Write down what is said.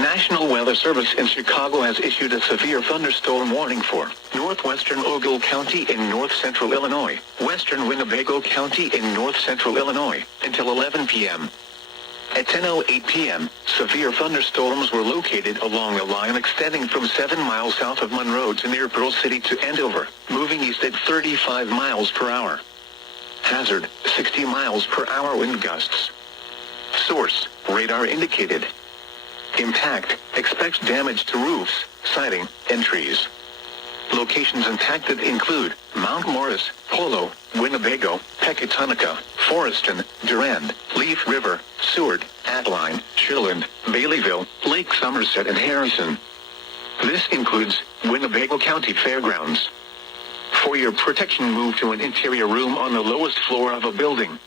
National Weather Service in Chicago has issued a severe thunderstorm warning for northwestern Ogle County in north-central Illinois, western Winnebago County in north-central Illinois, until 11 p.m. At 10:08 p.m., severe thunderstorms were located along a line extending from 7 miles south of Monroe to near Pearl City to Andover, moving east at 35 miles per hour. Hazard, 60 miles per hour wind gusts. Source, radar indicated. Impact, expects damage to roofs, siding, and trees. Locations impacted include Mount Morris, Polo, Winnebago, Pecatonica, Forreston, Durand, Leaf River, Seward, Adeline, Shilland, Baileyville, Lake Somerset, and Harrison. This includes Winnebago County Fairgrounds. For your protection, move to an interior room on the lowest floor of a building.